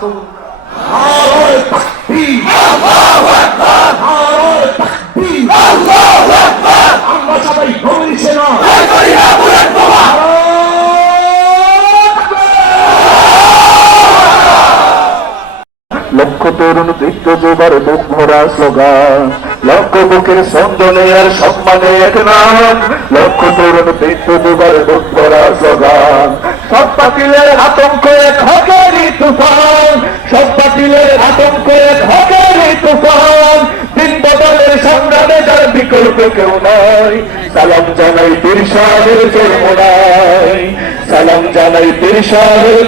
তাকবীর আমরা সবাই সেনা লক্ষ তরুণ বৃদ্ধ যুবার বুক ভরা স্লোগান। লক্ষ বুকের সন্দনে আর সম্মানে এক নাম। লক্ষ তরুণ পাতিলের আতঙ্ক এক হকারি তুফান। সব বাতিলের আতঙ্ক এক হকারি তুফান। দিন বদলের সংগ্রামে যার বিকল্প কেউ নাই। সালাম জানাই বীর সাহের চরমনাই সালাম জানাই বীর সাহের